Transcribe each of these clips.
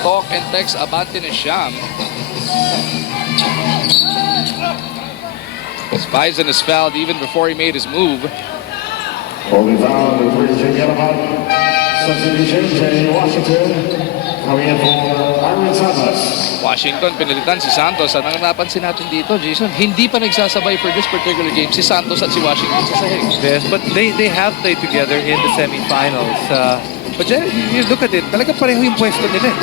Talk and text abante ni Sham. Bison is fouled even before he made his move. Holding foul, referee yellow out. Substitution, Washington. Coming in for Aaron Santos. Washington, pinalitan si Santos. At ang napansin natin dito, Jason, hindi pa nagsasabay for this particular game si Santos at si Washington sa sahig. Yes, but they have played together in the semifinals. But you look at it, talaga pareho yung pwesto nila.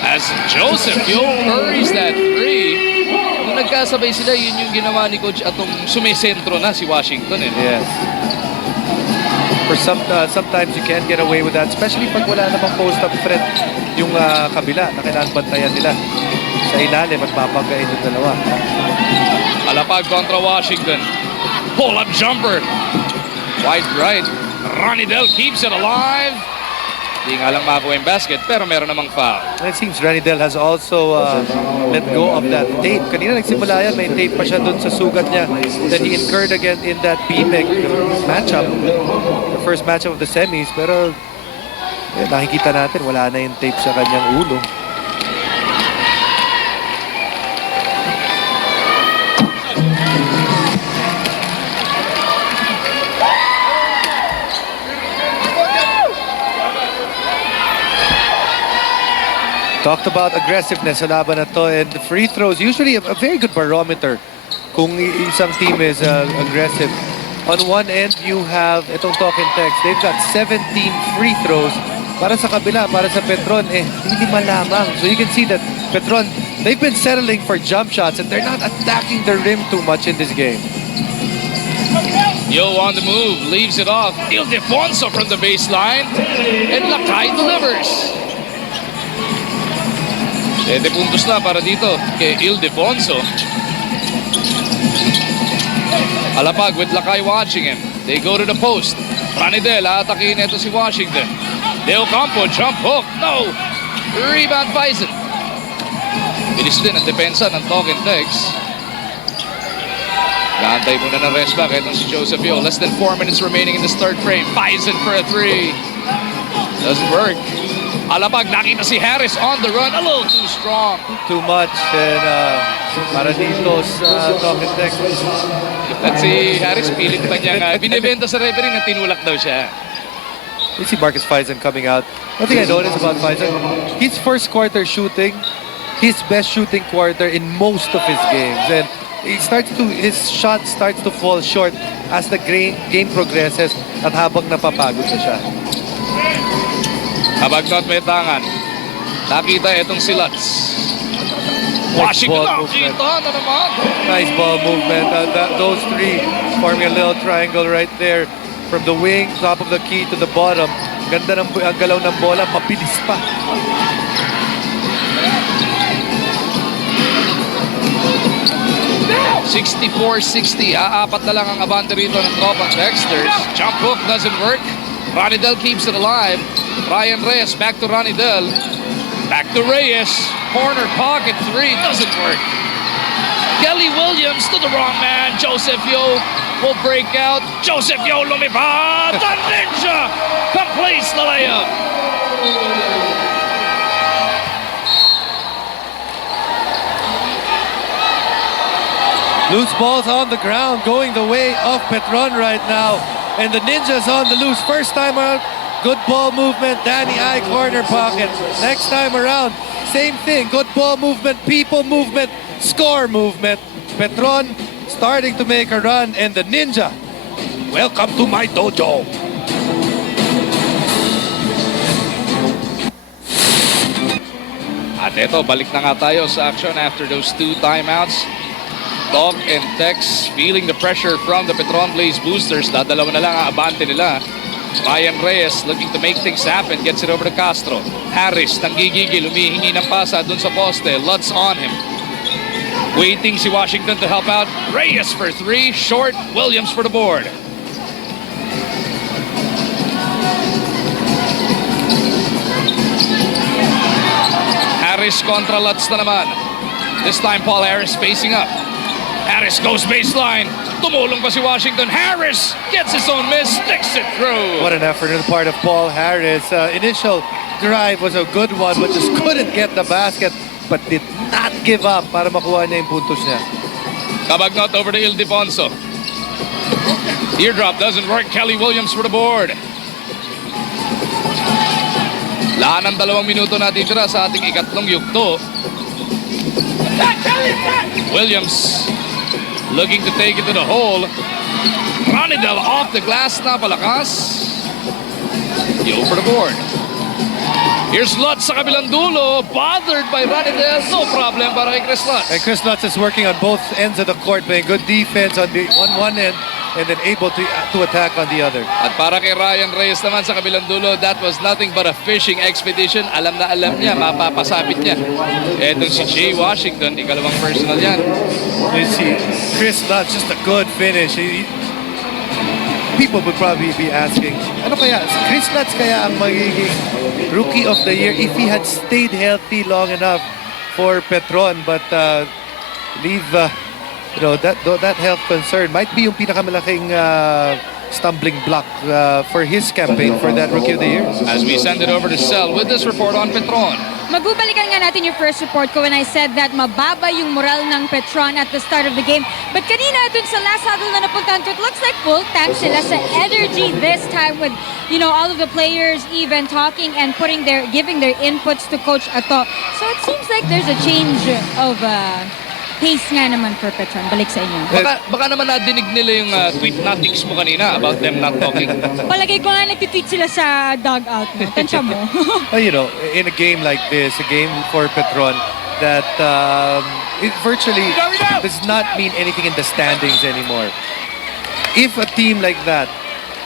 As Joseph buries that three. Nung nagkasabay sila, yun yung ginawa ni Coach atong sumesentro na si Washington. Yes. For sometimes you can't get away with that, especially pag wala namang post-up threat yung kabila na kailangan bantayan nila. Sa ilalim at papagain yung dalawa. Alapag kontra Washington. Pull-up jumper. Wide right. Ranidel keeps it alive. Hindi nga lang makuha yung basket, pero meron namang foul. And it seems Ranidel has also let go of that tape. Kanina nagsimula yan, may tape pa siya dun sa sugat niya that he incurred again in that PBA matchup. The first matchup of the semis, pero nakikita natin, wala na yung tape sa kanyang ulo. Talked about aggressiveness sa laban na to, and the free throws usually a very good barometer kung isang team is aggressive. On one end, you have itong talk and text. They've got 17 free throws. Para sa kabila, para sa Petron, hindi malamang. So you can see that Petron, they've been settling for jump shots and they're not attacking the rim too much in this game. Yo on the move, leaves it off. Ildefonso from the baseline, and Lakay delivers. 7 puntos na para dito kay Ildefonso. Alapag with Lakay watching him. They go to the post. Ranidel, atakin ito si Washington. De Ocampo, jump hook. No! Rebound Bison. Bilis din ang depensa ng Talk and Text. Naantay muna ng rest back. Itong si Joseph Yo. Less than 4 minutes remaining in the start frame. Bison for a 3. Doesn't work. Alapag, nakita si Harris on the run. A little too strong. Too much. And para dito sa Talk and Text. At si Harris, pilit pa niya. Binibenta sa referee na tinulak daw siya. You see Marcus Faison coming out. One thing I noticed about Faison, his first quarter shooting, his best shooting quarter in most of his games. And his shot starts to fall short as the game progresses at habang napapagod na siya. Habagnot may tangan. Nakita itong si Lutz. Washington nakita na naman. Nice ball movement. Those three forming a little triangle right there. From the wing, top of the key to the bottom. Ganda ng galaw ng bola. Mabilis pa. $64-60. Aapat na lang ang abante rito ng tropang Dexters. Jump hook doesn't work. Ranidel keeps it alive. Ryan Reyes back to Ranidel. Back to Reyes. Corner pocket 3 doesn't work. Kelly Williams to the wrong man. Joseph Yo will break out. Joseph Yo lumipad. The Ninja completes the layup. Loose balls on the ground, going the way of Petron right now. And the Ninja's on the loose. First time around, good ball movement. Danny I corner pocket. Next time around, same thing. Good ball movement, people movement, score movement. Petron starting to make a run, and the Ninja, welcome to my dojo. At ito, balik na nga tayo sa action after those 2 timeouts. Talk and Text feeling the pressure from the Petron Blaze Boosters. Dadalawa na lang ang abante nila. Ryan Reyes looking to make things happen. Gets it over to Castro. Harris nanggigigil. Humihingi ng pasa dun sa poste. Lutz on him. Waiting si Washington to help out. Reyes for 3. Short. Williams for the board. Harris kontra Lutz na naman. This time Paul Harris facing up. Harris goes baseline. Tumulong pa si Washington. Harris gets his own miss, sticks it through. What an effort on the part of Paul Harris. Initial drive was a good one, but just couldn't get the basket, but did not give up para makuha niya yung puntos niya. Cabagnot over to Ildefonso. Teardrop doesn't work. Kelly Williams for the board. Laan ng 2 minuto na titira sa ating ikatlong yugto. Williams looking to take it to the hole. Ronidel off the glass na palakas. Yo for the board. Here's Lutz sa kabilang dulo. Bothered by Ronidel. No problem para kay Chris Lutz. And Chris Lutz is working on both ends of the court, playing good defense on one end and then able to attack on the other. At para kay Ryan Reyes naman sa kabilang dulo, that was nothing but a fishing expedition. Alam na alam niya, mapapasabit niya. Etong si Jay Washington, ikalawang personal yan. You see, Chris Lutz, just a good finish. People would probably be asking, ano kaya, Chris Lutz kaya ang magiging Rookie of the Year if he had stayed healthy long enough for Petron, but that health concern might be yung pinakamalaking stumbling block for his campaign for that Rookie of the Year. As we send it over to Cell with this report on Petron. Magbubalikan nga natin yung first report ko when I said that mababa yung moral ng Petron at the start of the game. But kanina dun sa last huddle na napuntahan ko, it looks like full tank sila sa energy this time with, all of the players even talking and giving their inputs to Coach Ato. So it seems like there's a change of pace nga naman for Petron. Balik sa inyo. Baka naman nadinig nila yung tweet natics mo kanina about them not talking. Palagay ko nga nagtitweet sila sa dugout mo. Tansya mo. In a game like this, a game for Petron that it virtually does not mean anything in the standings anymore. If a team like that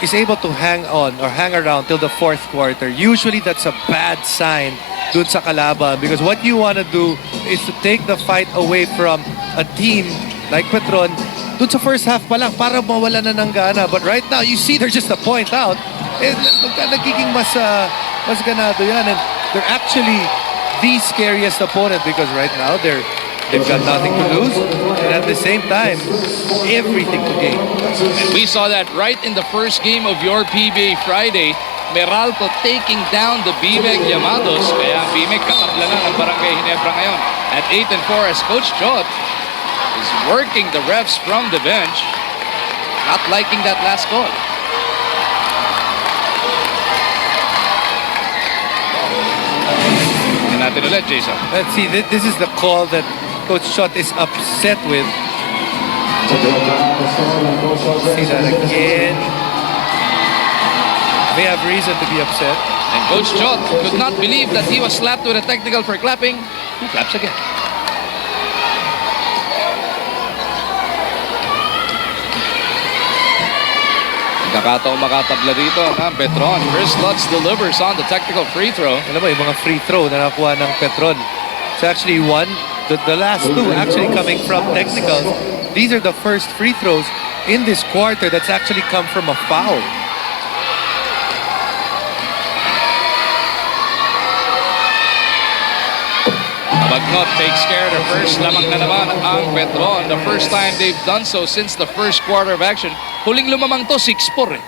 is able to hang on or hang around till the fourth quarter, usually that's a bad sign dun sa kalaban, because what you want to do is to take the fight away from a team like Petron dun sa first half pa lang para mawala na ng gana. But right now, you see they're just a point out. Nagiging mas ganado yan, and they're actually the scariest opponent because right now they've got nothing to lose, and at the same time, everything to gain. And we saw that right in the first game of your PBA Friday. Meralco taking down the BMEG Llamados. Kaya ang BMEG katabla na ng Barangay Ginebra ngayon. At 8-4 as Coach Jot is working the refs from the bench. Not liking that last call. Tingnan natin ulit, Jason. Let's see, this is the call that Coach Jot is upset with. See that again. May have reason to be upset. And Coach Jot could not believe that he was slapped with a technical for clapping. He claps again. Kakataong makatabla dito ng Petron. Chris Lutz delivers on the technical free throw. Alam mo, yung mga free throw na nakuha ng Petron. It's actually the last two actually coming from technicals. These are the first free throws in this quarter that's actually come from a foul. Cabagnot takes care of the first. Lamang na naman ang Petron. The first time they've done so since the first quarter of action. Huling lumamang to, 6-4 eh.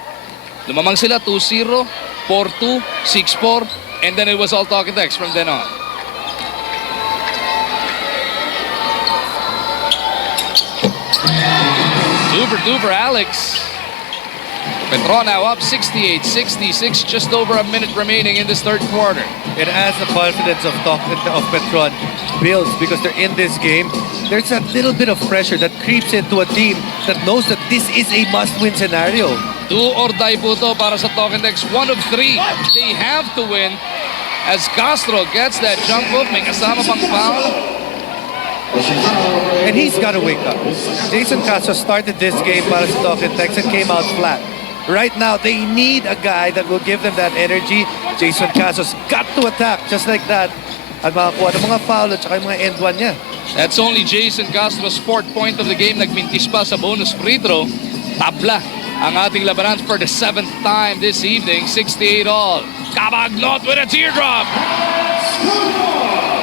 Lumamang sila, 2-0, 4-2, 6-4, and then it was all talk and text from then on. Two for Alex. Petron now up 68-66, just over a minute remaining in this third quarter. And as the confidence of Petron builds because they're in this game, there's a little bit of pressure that creeps into a team that knows that this is a must-win scenario. Do or die po to para sa Tokendex. 1 of 3. They have to win as Castro gets that jump hook. May kasama pang foul. And he's got to wake up. Jason Castro started this game para sa Tokendex and came out flat. Right now, they need a guy that will give them that energy. Jason Castro's got to attack just like that. At makakuha ng mga foul at saka yung mga end one niya. That's only Jason Castro's fourth point of the game. Nagmintis pa sa bonus free throw. Tabla ang ating labanan for the 7th time this evening. 68 all. Cabagnot with a teardrop.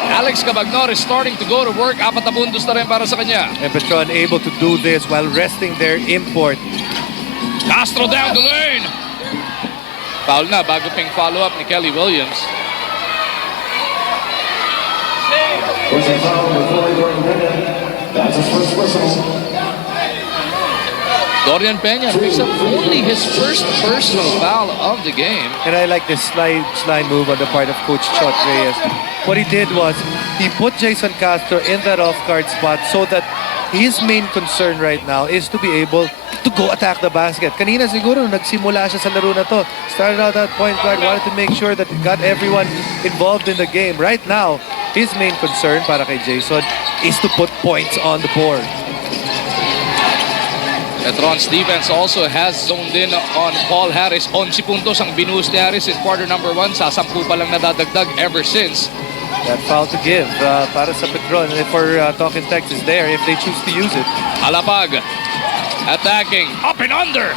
Alex Cabagnot is starting to go to work. 4 na puntos na rin para sa kanya. And Petron able to do this while resting their import. Castro down the lane. Foul na bago ping follow-up ni Kelly Williams. Pushing foul before Dorian Pena. That's his first whistle. Dorian Peña picks up only his first personal foul of the game. And I like this slide move on the part of Coach Chot Reyes. What he did was, he put Jason Castro in that off-guard spot so that his main concern right now is to be able to go attack the basket. Kanina siguro, nagsimula siya sa laro na to. Started out at point guard, wanted to make sure that he got everyone involved in the game. Right now, his main concern para kay Jason is to put points on the board. Petron's defense also has zoned in on Paul Harris. 11 puntos ang binuhos ni Harris in quarter number 1. Sa 10 pa lang nadadagdag ever since. That foul to give para sa Petron. And for Talking Text is there if they choose to use it. Alapag attacking up and under.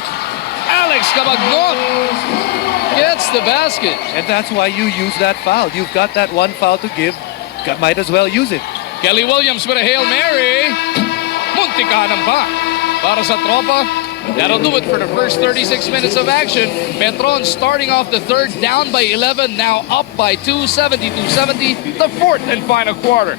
Alex Cabagnon gets the basket. And that's why you use that foul. You've got that one foul to give. Might as well use it. Kelly Williams with a Hail Mary. Muntikanan pa para sa tropa. That'll do it for the first 36 minutes of action. Petron starting off the third down by 11, now up by 2, 72-70, the fourth and final quarter.